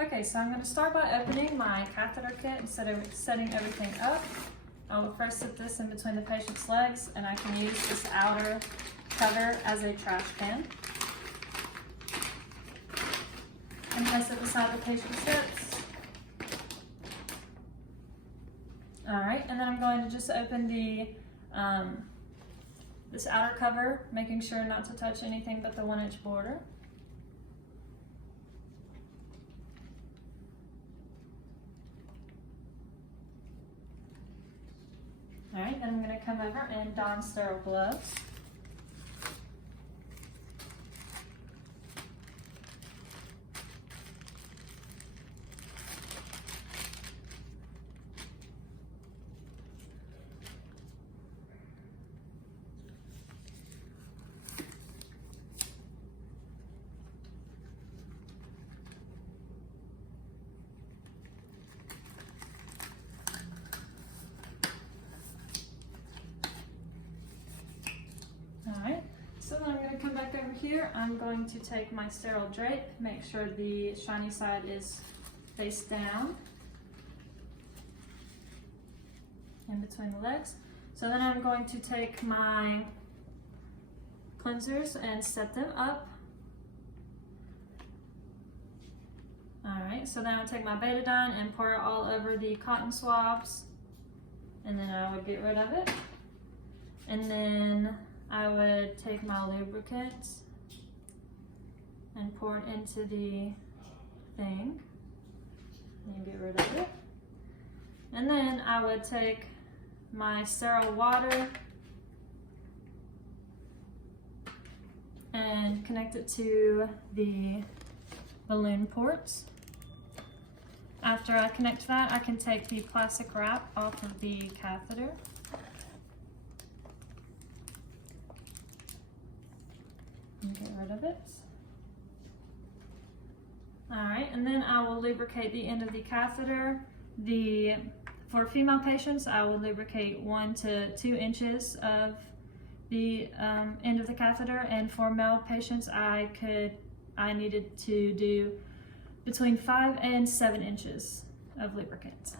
Okay, so I'm going to start by opening my catheter kit and setting everything up. I will first sit this in between the patient's legs, and I can use this outer cover as a trash can. And place it beside the patient's hips. Alright, and then I'm going to just open the this outer cover, making sure not to touch anything but the 1-inch border. Alright, then I'm going to come over and don sterile gloves. Alright, so then I'm going to come back over here. I'm going to take my sterile drape, make sure the shiny side is face down in between the legs. So then I'm going to take my cleansers and set them up. Alright, so then I'll take my betadine and pour it all over the cotton swabs, and then I would get rid of it. And then I would take my lubricant and pour it into the thing and get rid of it. And then I would take my sterile water and connect it to the balloon ports. After I connect that, I can take the plastic wrap off of the catheter. And get rid of it. Alright, and then I will lubricate the end of the catheter. For female patients, I would lubricate 1 to 2 inches of the end of the catheter, and for male patients, I needed to do between 5 and 7 inches of lubricant.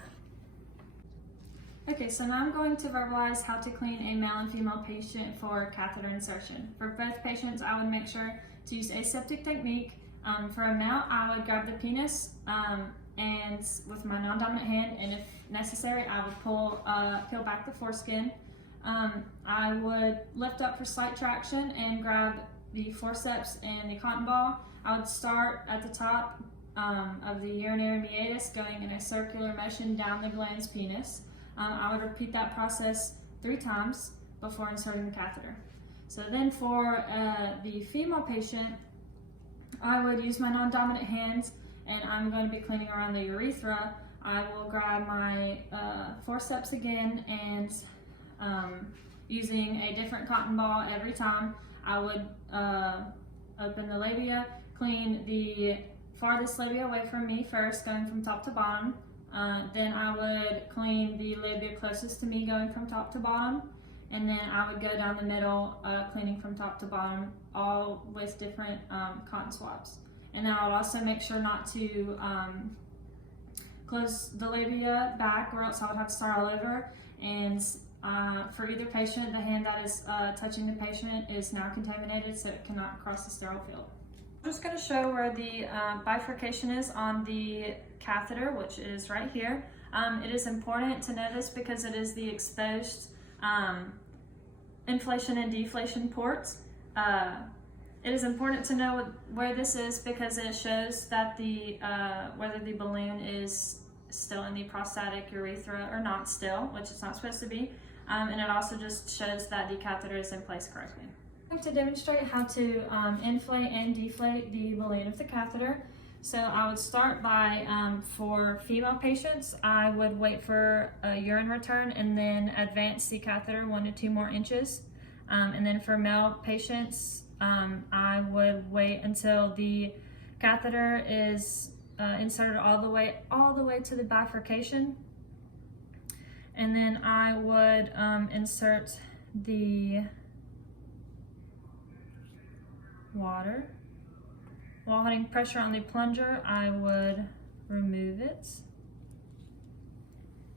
Okay, so now I'm going to verbalize how to clean a male and female patient for catheter insertion. For both patients, I would make sure to use aseptic technique. For a male, I would grab the penis and with my non-dominant hand, and if necessary, I would peel back the foreskin. I would lift up for slight traction and grab the forceps and the cotton ball. I would start at the top of the urinary meatus, going in a circular motion down the glans penis. I would repeat that process 3 times before inserting the catheter. So then for the female patient, I would use my non-dominant hands, and I'm going to be cleaning around the urethra. I will grab my forceps again, and using a different cotton ball every time, I would open the labia, clean the farthest labia away from me first, going from top to bottom. Then I would clean the labia closest to me, going from top to bottom, and then I would go down the middle, cleaning from top to bottom, all with different cotton swabs. And then I would also make sure not to close the labia back, or else I would have to start all over. And for either patient, the hand that is touching the patient is now contaminated, so it cannot cross the sterile field. I'm just going to show where the bifurcation is on the catheter, which is right here. It is important to notice because it is the exposed inflation and deflation ports. It is important to know where this is because it shows that whether the balloon is still in the prostatic urethra or not still, which it's not supposed to be. And it also just shows that the catheter is in place correctly. I'm going to demonstrate how to inflate and deflate the balloon of the catheter. So I would start by, for female patients, I would wait for a urine return and then advance the catheter 1 to 2 more inches. And then for male patients, I would wait until the catheter is inserted all the way to the bifurcation. And then I would insert the water. While holding pressure on the plunger, I would remove it.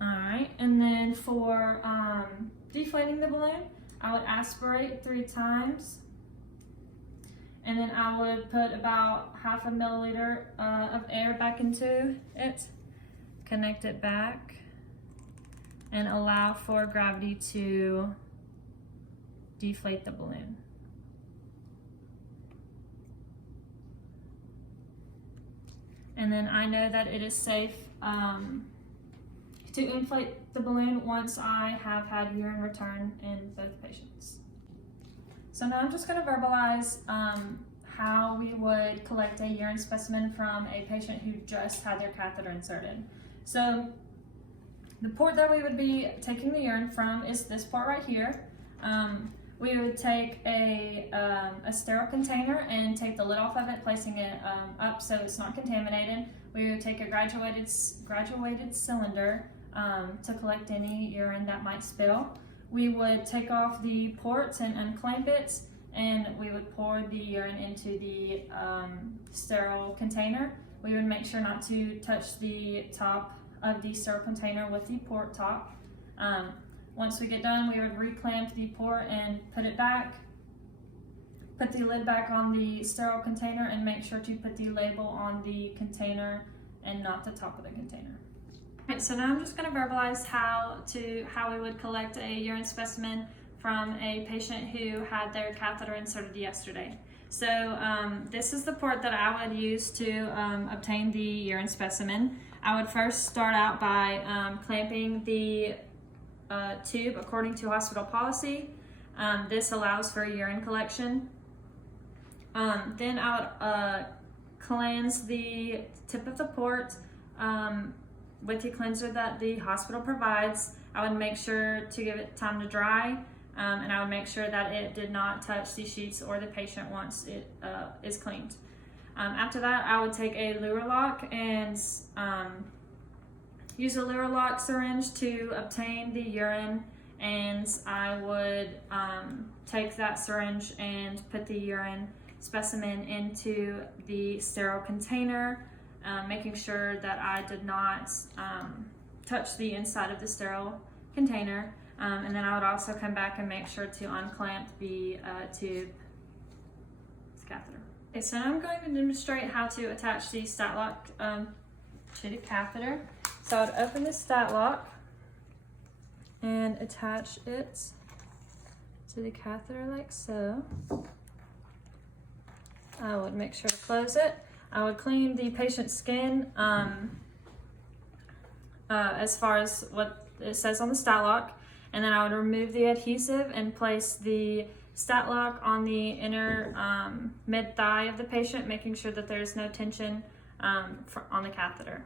Alright, and then for deflating the balloon, I would aspirate 3 times. And then I would put about 0.5 milliliter of air back into it, connect it back, and allow for gravity to deflate the balloon. And then I know that it is safe to inflate the balloon once I have had urine return in both patients. So now I'm just going to verbalize how we would collect a urine specimen from a patient who just had their catheter inserted. So the port that we would be taking the urine from is this port right here. We would take a sterile container and take the lid off of it, placing it up so it's not contaminated. We would take a graduated cylinder to collect any urine that might spill. We would take off the ports and unclamp it, and we would pour the urine into the sterile container. We would make sure not to touch the top of the sterile container with the port top. Once we get done, we would reclamp the port and put it back. Put the lid back on the sterile container and make sure to put the label on the container and not the top of the container. Right, so now I'm just going to verbalize how we would collect a urine specimen from a patient who had their catheter inserted yesterday. So this is the port that I would use to obtain the urine specimen. I would first start out by clamping the tube according to hospital policy. This allows for urine collection. Then I would cleanse the tip of the port with the cleanser that the hospital provides. I would make sure to give it time to dry, and I would make sure that it did not touch the sheets or the patient once it is cleaned. After that, I would take a Luer lock and use a Luer lock syringe to obtain the urine, and I would take that syringe and put the urine specimen into the sterile container, making sure that I did not touch the inside of the sterile container, and then I would also come back and make sure to unclamp the tube catheter. Okay, so now I'm going to demonstrate how to attach the stat lock to the catheter. So I would open the stat lock and attach it to the catheter like so. I would make sure to close it. I would clean the patient's skin as far as what it says on the stat lock, and then I would remove the adhesive and place the stat lock on the inner mid thigh of the patient, making sure that there's no tension on the catheter.